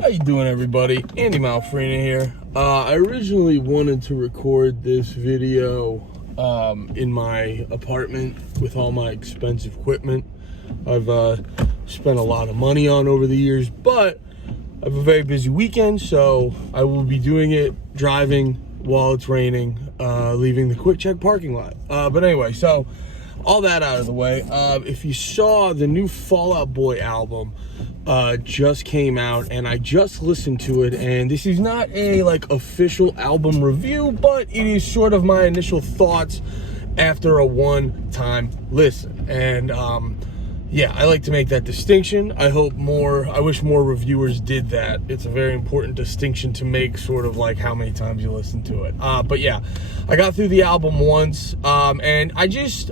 How you doing, everybody? Andy Malfrina here. I originally wanted to record this video in my apartment with all my expensive equipment I've spent a lot of money on over the years, but I have a very busy weekend, so I will be doing it driving while it's raining, leaving the Quick Check parking lot. But anyway, so all that out of the way, if you saw, the new Fall Out Boy album just came out, and I just listened to it, and this is not a official album review, but it is sort of my initial thoughts after a one-time listen. And yeah, I like to make that distinction. I wish more reviewers did that. It's a very important distinction to make, sort of like how many times you listen to it. But yeah, I got through the album once, and this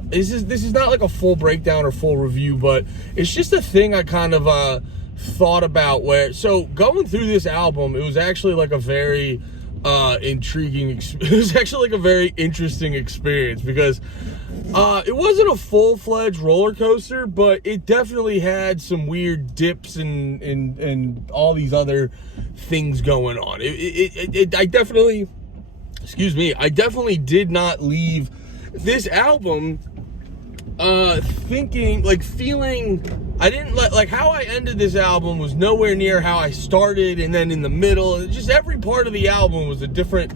is not like a full breakdown or full review, but it's just a thing I kind of thought about so going through this album, it was actually like a very it was actually like a very interesting experience, because it wasn't a full-fledged roller coaster, but it definitely had some weird dips and all these other things going on. I definitely did not leave this album feeling, I didn't like how I ended this album was nowhere near how I started, and then in the middle, and just every part of the album was a different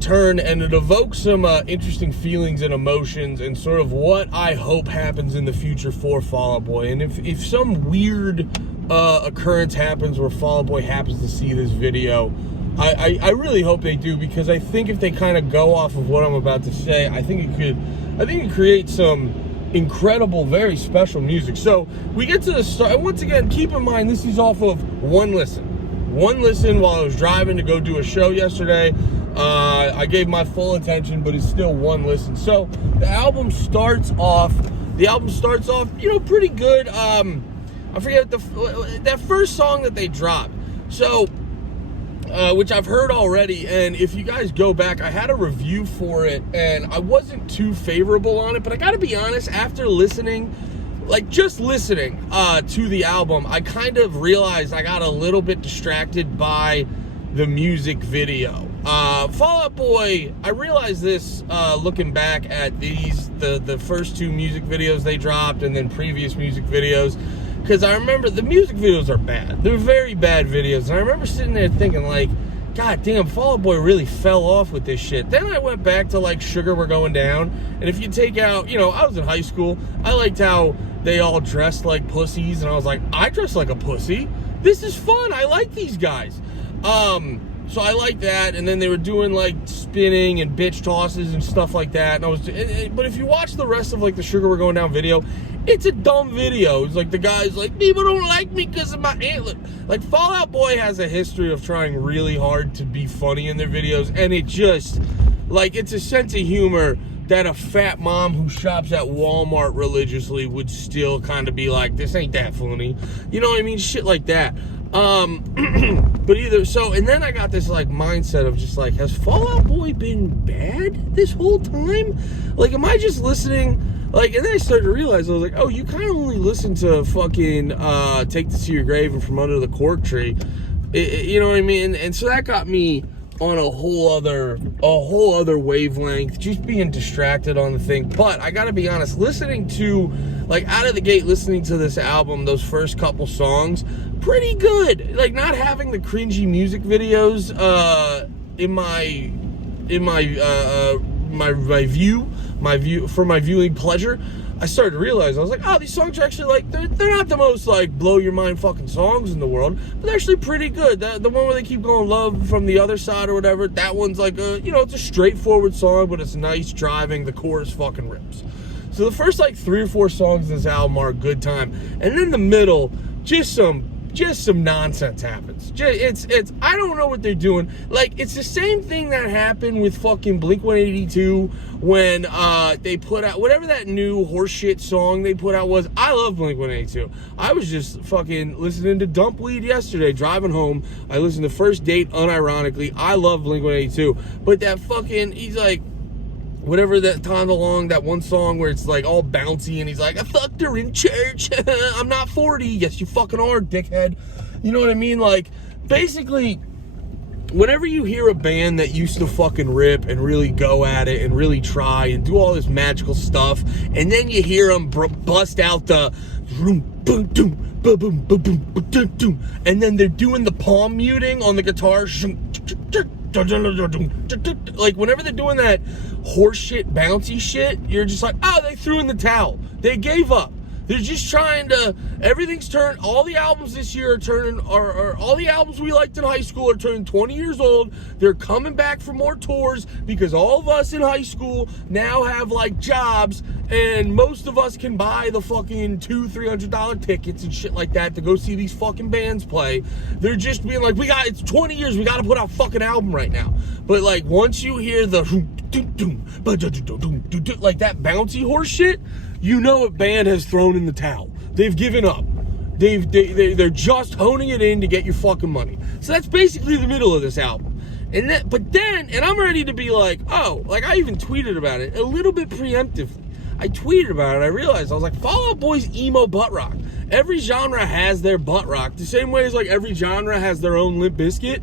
turn, and it evokes some interesting feelings and emotions, and sort of what I hope happens in the future for Fall Out Boy. And if some weird occurrence happens where Fall Out Boy happens to see this video, I really hope they do, because I think if they kind of go off of what I'm about to say, I think it creates some incredible, very special music. So we get to the start. Once again, keep in mind, this is off of one listen while I was driving to go do a show yesterday. I gave my full attention, but it's still one listen. So the album starts off, pretty good. I forget that first song that they dropped. So, which I've heard already, and if you guys go back, I had a review for it, and I wasn't too favorable on it, but I gotta be honest, after listening, just listening to the album, I kind of realized I got a little bit distracted by the music video. Fall Out Boy, I realized this looking back at the first two music videos they dropped, and then previous music videos, because I remember the music videos are bad. They're very bad videos. And I remember sitting there thinking, God damn, Fall Out Boy really fell off with this shit. Then I went back to, Sugar We're Going Down. And if you take out, I was in high school. I liked how they all dressed like pussies. And I was like, I dress like a pussy. This is fun. I like these guys. So I like that. And then they were doing, spinning and bitch tosses and stuff like that. And but if you watch the rest of, the Sugar We're Going Down video, it's a dumb video. It's the guy's people don't like me because of my antler. Fall Out Boy has a history of trying really hard to be funny in their videos, and it just, it's a sense of humor that a fat mom who shops at Walmart religiously would still kind of be this ain't that funny. You know what I mean? Shit like that. But either so, and then I got this mindset of just has Fall Out Boy been bad this whole time? Am I just listening? And then I started to realize, I was oh, you kind of only listen to fucking Take This to Your Grave and From Under the Cork Tree. You know what I mean? And so that got me on a whole other wavelength, just being distracted on the thing. But I gotta be honest, listening to, out of the gate, listening to this album, those first couple songs, pretty good. Not having the cringy music videos my viewing pleasure, I started to realize, I was oh, these songs are actually they're not the most blow your mind fucking songs in the world, but they're actually pretty good. The one where they keep going, Love from the Other Side or whatever, that one's it's a straightforward song, but it's nice driving. The chorus fucking rips. So the first 3 or 4 songs in this album are a good time, and then the middle, just some nonsense happens. It's I don't know what they're doing. It's the same thing that happened with fucking Blink-182 when they put out whatever that new horseshit song they put out was. I love Blink-182. I was just fucking listening to Dumpweed yesterday, driving home. I listened to First Date unironically. I love Blink-182. But that fucking, he's whatever that time along, that one song where it's all bouncy, and he's I fucked her in church. I'm not 40. Yes, you fucking are, dickhead. You know what I mean? Like, basically, whenever you hear a band that used to fucking rip and really go at it and really try and do all this magical stuff, and then you hear them bust out the boom, boom, boom, boom, boom, boom, boom, boom, boom, and then they're doing the palm muting on the guitar, like whenever they're doing that horseshit bouncy shit, you're just like, oh, they threw in the towel. They gave up. They're just trying to, everything's turned, all the albums this year are turning, are all the albums we liked in high school are turning 20 years old. They're coming back for more tours because all of us in high school now have like jobs, and most of us can buy the fucking $200-$300 tickets and shit like that to go see these fucking bands play. They're just being like, it's 20 years, we gotta put out a fucking album right now. But like, once you hear the like that bouncy horse shit, you know a band has thrown in the towel. They've given up. They're just honing it in to get your fucking money. So that's basically the middle of this album. But then, I'm ready to be like, oh, like I even tweeted about it a little bit preemptively. I tweeted about it. I realized, I was like, Fall Out Boy's emo butt rock. Every genre has their butt rock. The same way as like every genre has their own Limp Bizkit.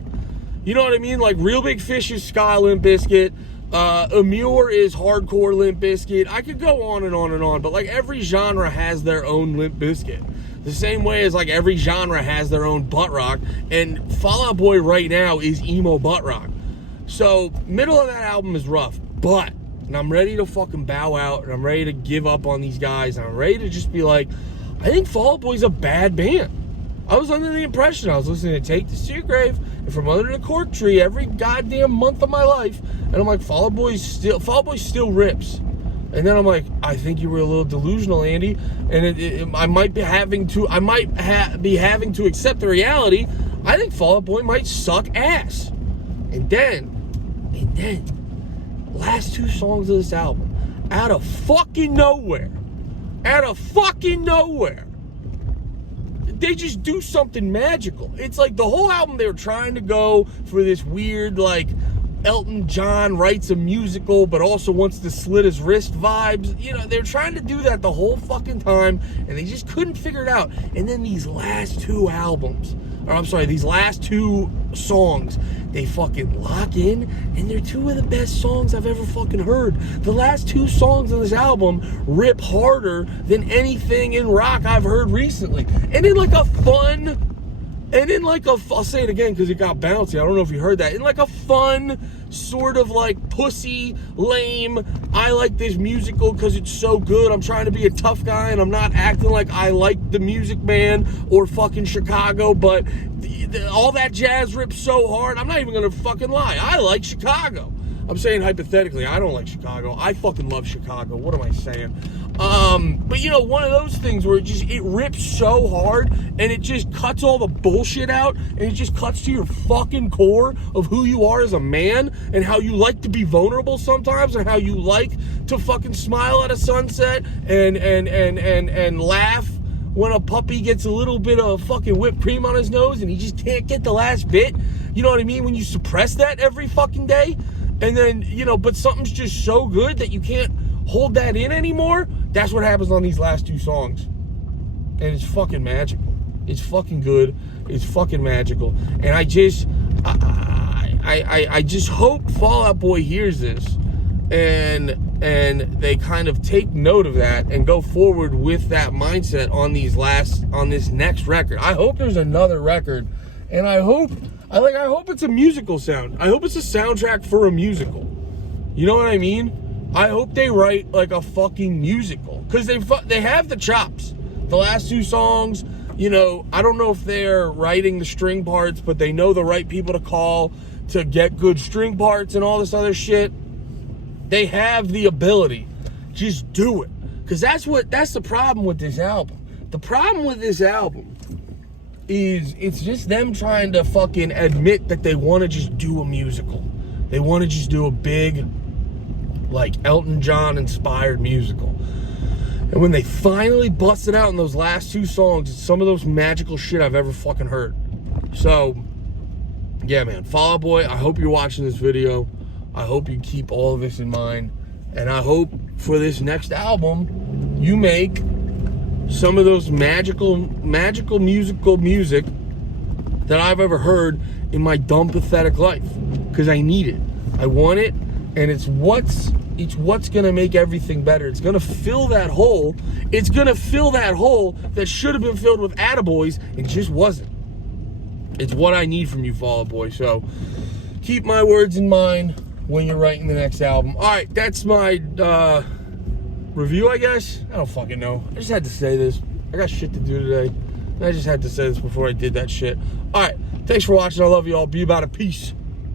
You know what I mean? Like Real Big Fish is ska Limp Bizkit. Amur is hardcore Limp Bizkit. I could go on and on and on, but like every genre has their own Limp Bizkit. The same way as like every genre has their own butt rock, and Fall Out Boy right now is emo butt rock. So middle of that album is rough, and I'm ready to fucking bow out, and I'm ready to give up on these guys, and I'm ready to just be like, I think Fall Out Boy's a bad band. I was under the impression I was listening to Take This to Your Grave and From Under the Cork Tree every goddamn month of my life, and I'm like, Fall Out Boy still rips. And then I'm like, I think you were a little delusional, Andy, and I might be having to accept the reality. I think Fall Out Boy might suck ass. And then, last two songs of this album, out of fucking nowhere, they just do something magical. It's like the whole album they were trying to go for this weird, like, Elton John writes a musical but also wants to slit his wrist vibes. You know, they're trying to do that the whole fucking time, and they just couldn't figure it out. And then these last two songs, they fucking lock in, and they're two of the best songs I've ever fucking heard. The last two songs on this album rip harder than anything in rock I've heard recently. I'll say it again because it got bouncy. I don't know if you heard that. In like a fun, sort of like pussy, lame, I like this musical because it's so good. I'm trying to be a tough guy and I'm not acting like I like the Music Man or fucking Chicago, but all that jazz rips so hard. I'm not even going to fucking lie. I like Chicago. I'm saying hypothetically, I don't like Chicago. I fucking love Chicago. What am I saying? But you know, one of those things where it rips so hard and it just cuts all the bullshit out and it just cuts to your fucking core of who you are as a man and how you like to be vulnerable sometimes and how you like to fucking smile at a sunset and laugh when a puppy gets a little bit of fucking whipped cream on his nose and he just can't get the last bit. You know what I mean? When you suppress that every fucking day, and then, you know, but something's just so good that you can't hold that in anymore. That's what happens on these last two songs. And it's fucking magical. It's fucking good. It's fucking magical. And I just hope Fall Out Boy hears this and they kind of take note of that and go forward with that mindset on this next record. I hope there's another record, and I hope it's a musical sound. I hope it's a soundtrack for a musical. You know what I mean? I hope they write like a fucking musical, because they have the chops. The last two songs, you know, I don't know if they're writing the string parts, but they know the right people to call to get good string parts and all this other shit. They have the ability. Just do it. Because that's the problem with this album. The problem with this album is it's just them trying to fucking admit that they want to just do a musical. They want to just do a big, like, Elton John inspired musical. And when they finally busted out in those last two songs, it's some of those magical shit I've ever fucking heard. So, yeah, man, Fall Out Boy, I hope you're watching this video. I hope you keep all of this in mind. And I hope for this next album, you make some of those magical musical music that I've ever heard in my dumb, pathetic life. Because I need it. I want it, and it's what's gonna make everything better. It's gonna fill that hole. It's gonna fill that hole that should have been filled with attaboys and just wasn't. It's what I need from you, Fall Out Boy. So keep my words in mind when you're writing the next album. All right, that's my review, I guess. I don't fucking know. I just had to say this. I got shit to do today. I just had to say this before I did that shit. All right, thanks for watching. I love you all. Be about it. Peace.